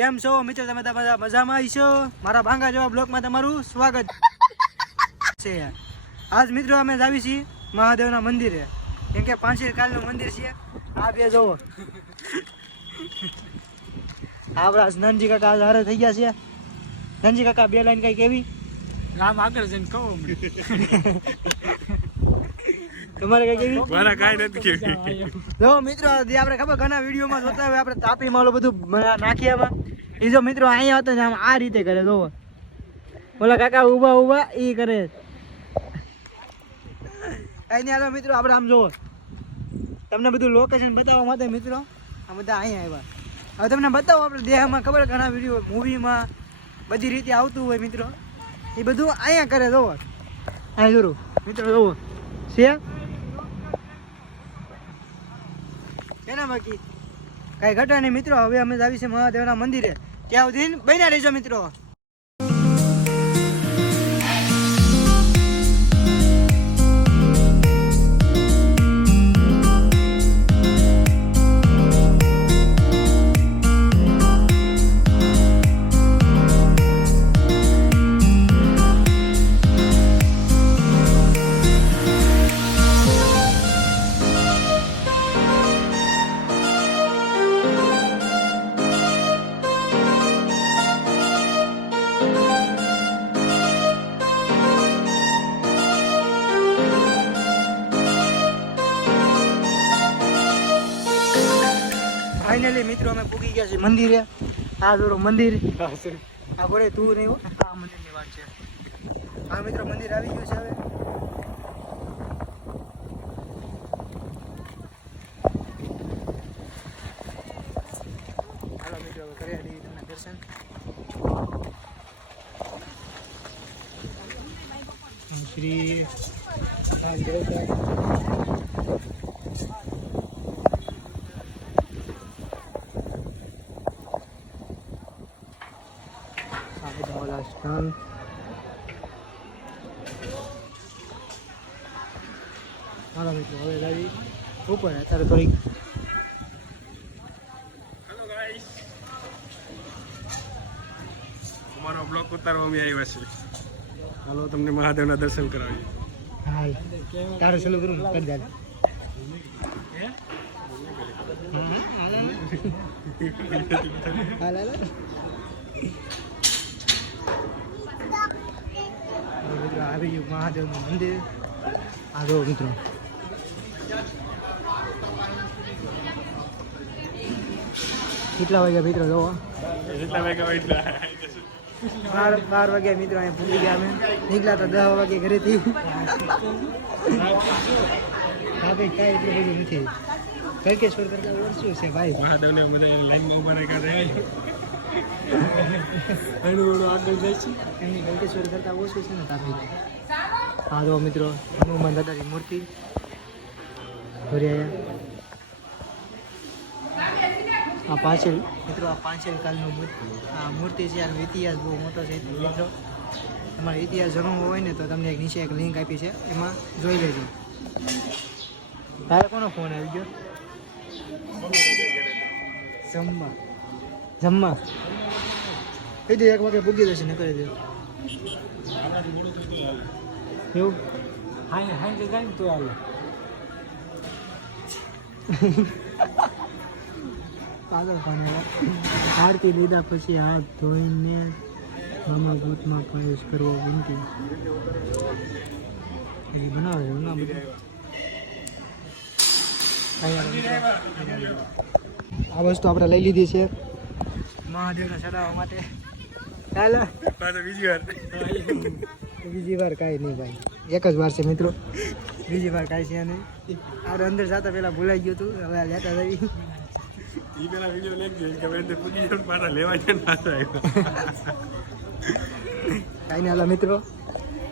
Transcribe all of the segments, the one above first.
કેમ છો મિત્રો? તમે બધા મજામાં આવીશો? મારા ભાંગા જેવા બ્લોગમાં તમારું સ્વાગત છે. આજ મિત્રો અમે જાવી છીએ મહાદેવના મંદિરે, કેમ કે પાંચેર કાલનું મંદિર છે. આ બે જોવો, આપણા નનજી કાકા આજ હારે થઈ ગયા છે. નનજી કાકા બે લાઈન કઈ કેવી? રામ આગળ જઈને કહો. તમારે કઈ કેવી? મારા કાંઈ નથી કેવી. જો મિત્રો આપણે ખબર ઘણા વિડીયોમાં જોતા હોય આપણે તાપી માલો બધું નાખીયામાં. એ જો મિત્રો અહીંયા હતો ને આમ આ રીતે કરે. જોવો ઓલા કાકા ઊભા ઊભા એ કરે. અહીંયા હાલો મિત્રો આપણે આમ જોવો, તમને બધું લોકેશન બતાવવા માટે મિત્રો આ બધા અહીંયા આવ્યા. હવે તમને બતાવો આપણે દેહમાં ખબર ઘણા વિડીયો મૂવીમાં બધી રીતે આવતું હોય મિત્રો, એ બધું અહીંયા કરે. જોવો અહીંયા જોરું મિત્રો, જોવો છે એના બાકી કઈ ઘટે નહીં મિત્રો. હવે અમે આવી છે મહાદેવના મંદિરે, ત્યાં સુધી બન્યા રહેજો મિત્રો. ફાઇનલી મિત્રો અમે પૂગી ગયા છીએ મંદિરે. આ જોડો મંદિર, આ ઘોડે તું નહીં હો, આ મંદિરની વાત છે. આ મિત્રો મંદિર આવી ગયું છે. હવે હાલો મિત્રો હવે કરી દઈએ તમને દર્શન. શ્રી સ્થાન હાલો મિત્રો હવે લાવી ઉપર. અત્યારે થોડીક અમારો બ્લોક ઉતારવા અમે આવ્યા છે. હાલો તમને મહાદેવના દર્શન કરાવીએ. હાલ તારે ચાલુ કરું કરી દે. હાલ હાલ મિત્રો આવી ગયું મહાદેવનું મંદિર. આ જો મિત્રો કેટલા વાગ્યા મિત્રો? જોવો એટલા વાગ્યા એટલા 12 વાગ્યા મિત્રો અહીંયા પૂરી ગયા. અમે નીકળ્યા તો 10 વાગે ઘરેથી. હા ભાઈ કાંઈ એટલું બધું નથી. કલ્કેશ્વર કરતા ઓછું છે ભાઈ. મહાદેવને બધા લાઈનમાં ઉભા રાખ્યા છે. આગળ જાય છે એની કલ્કેશ્વર કરતા ઓછું છે ને તાપી. હા જો મિત્રો હનુમાન દાદાની મૂર્તિ ભર્યા. આ પાછળ મિત્રો આ પાંચેલ કાલનું આ મૂર્તિ છે. આનો ઇતિહાસ બહુ મોટો છે મિત્રો. તમારે ઇતિહાસ જાણવો હોય ને તો તમને એક નીચે એક લિંક આપી છે, એમાં જોઈ લેજો. તારે કોનો ફોન આવી ગયો? જમવા કહી દે 1 વાગે પૂગી જશે ને કરી દે એવું. હા જાય ને તો હાલો. પાગલ પાણી. આરતી લીધા પછી હાથ ધોઈને મામા ભૂતમાં પ્રવેશ કરવો વિનંતી. એ બનાવે છે ના બધું. આ વસ્તુ આપણે લઈ લીધી છે મહાદેવને ચડાવવા માટે. ચાલો બીજી વાર કાંઈ નહીં ભાઈ, એક જ વાર છે મિત્રો, બીજી વાર કાંઈ છે નહીં. આપણે અંદર જતા પહેલાં ભૂલાઈ ગયું હતું, હવે લેતા જવી. ઈ પેલા વિડિયો લેખજો કે મેં પૂછી જણ પાછા લેવા છે ના થાય. કાંઈ નહીં હાલો મિત્રો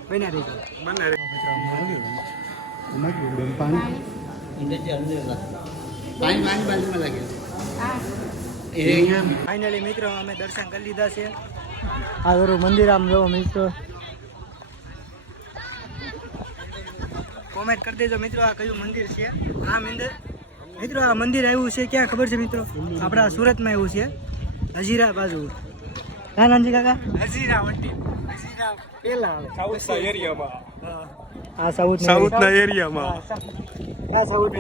બન્યા રહી ગયો. ફાઇનલી મિત્રો અમે દર્શન કરી લીધા છે. આ થોડું મંદિર આમ જોવો મિત્રો. કોમેન્ટ કરી દેજો મિત્રો આ કયું મંદિર છે. આ મંદિર મિત્રો આ મંદિર આવ્યું છે ક્યાં ખબર છે મિત્રો? આપણા સુરતમાં આવ્યું છે. હજીરા બાજુ નાનજી કાકા હજીરા વટી હજીરા પેલા આવે સાઉથના એરિયામાં આ સાઉથ સાઉથના એરિયામાં આ સાઉથ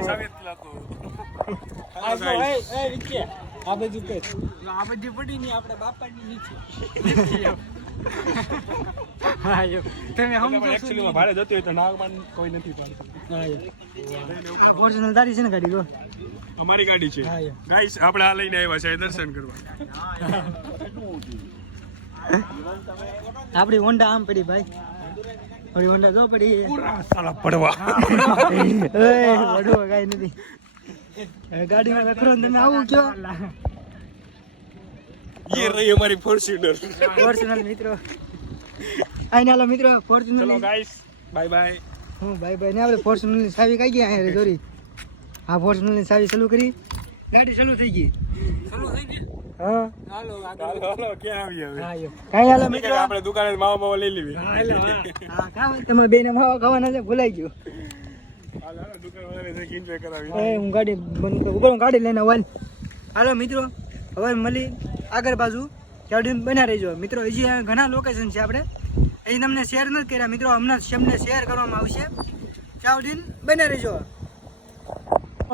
આ જો એ વિકે આ બાજુ કે આ બાજુ પડી ની આપણે બાપાની નીચે હા યો તમે સમજો એકચ્યુઅલી ભાડે જતી હોય તો નાગમાન કોઈ નથી પાડતું હા યો ફોર્ચ્યુનર તારી છે ને ગાડી ગો અમારી ગાડી છે હા, યો. ગાઈસ આપણે આ લઈને આવ્યા છે દર્શન કરવા આપડી હોન્ડા આમ પડી ભાઈ આપડી હોન્ડા જો પડી પૂરા સાલા પડવા એ વડો કાઈ નથી હવે ગાડીમાં રખડો ને તમે આવું કયો ये रही हमारी फॉर्च्यूनर ફોર્ચ્યુનર મિત્રો આઈને હાલો મિત્રો ફોર્ચ્યુનર ચલો ગાઈસ બાય બાય હું ભાઈ ને આપણે ફોર્ચ્યુનર ની ચાવી કઈ ગયા અહીંયા દોરી આ ફોર્ચ્યુનર ની ચાવી ચાલુ કરી ગાડી ચાલુ થઈ ગઈ ચાલુ થઈ ગઈ હા હાલો હાલો હાલો ક્યાં આવી હવે હા યો કાઈ હાલો મિત્રો આપણે દુકાને માવા માવા લઈ લેવી હા લો હા હા કામ તમે બેને માવા ખાવાના છે ભૂલાઈ ગયું હાલો હાલો દુકાન વાળાને એન્જોય કરાવી એ હું ગાડી બંધ કરું ઉપર હું ગાડી લઈને આવવાની હાલો મિત્રો હવે મળી આગળ બાજુ ત્યાં બના રહેજો મિત્રો હજી અહીંયા ઘણા લોકેશન છે આપણે અહીં તમને શેર નથી કર્યા મિત્રો હમણાં તમને શેર કરવામાં આવશે ત્યાં બના રહેજો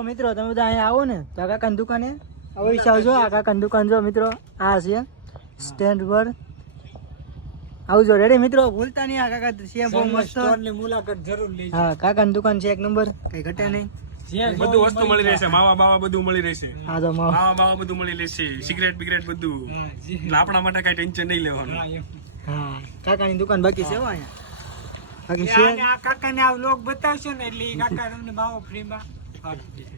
મિત્રો તમે બધા અહીંયા આવો ને તો આ કાકાની દુકાને અવશ્ય આવજો આ કાકાની દુકાન જો મિત્રો આ છે સ્ટેન્ડ પર આવજો રેડી મિત્રો ભૂલતા નહીં આ કાકા છે બહુ મસ્ત સ્ટોરની મુલાકાત જરૂર લેજો હા કાકાની દુકાન છે એક નંબર કઈ ઘટે નહીં બધું વસ્તુ મળી રહેશે માવા બાવા બધું મળી રહેશે હા તો માવો. માવા બાવા બધું મળી રહેશે સિગરેટ બિગરેટ બધું હા જી એટલે આપણા માટે કઈ ટેન્શન નહીં લેવાનું હા યો હા કાકાની દુકાન બાકી છે હો અહીંયા બાકી છે અને આ કાકાને આ વ્લોગ બતાવશો ને એટલે ઈ કાકા તમને માવો ફ્રીમાં આપી દેશે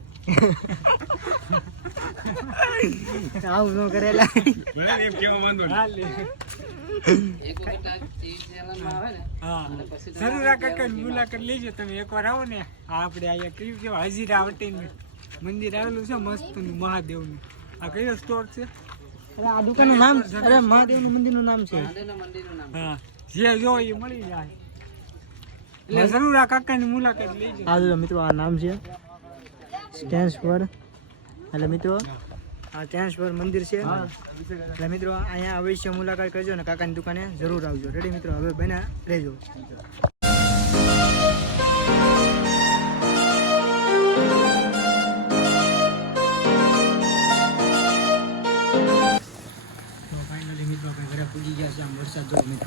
આવું ન કરેલા બરાબર, એમ કેવા માંગો ને. હા લે હા જરૂર આ કાકાની મુલાકાત લેજો તમે એકવાર આવો ને આ આપણે અહીંયા કયું કેવા હજીરા વટીનું મંદિર આવેલું છે મસ્ત મહાદેવનું આ કયો સ્ટોર છે અરે આ દુકાનનું નામ અરે મહાદેવનું મંદિરનું નામ છે હા જે જો એ મળી જાય એટલે જરૂર આ કાકાની મુલાકાત લેજો આ જો મિત્રો આ નામ છે સ્ટેન્સ પર એટલે મિત્રો આ સ્ટેન્સ પર મંદિર છે એટલે મિત્રો અહીંયા અવશ્ય મુલાકાત કરજો ને કાકાની દુકાને જરૂર આવજો રેડી મિત્રો હવે બન્યા રહેજો ફાઇનલી મિત્રો આપણે ઘરે પૂજી ગયા છે આમ વરસાદ જો મિત્રો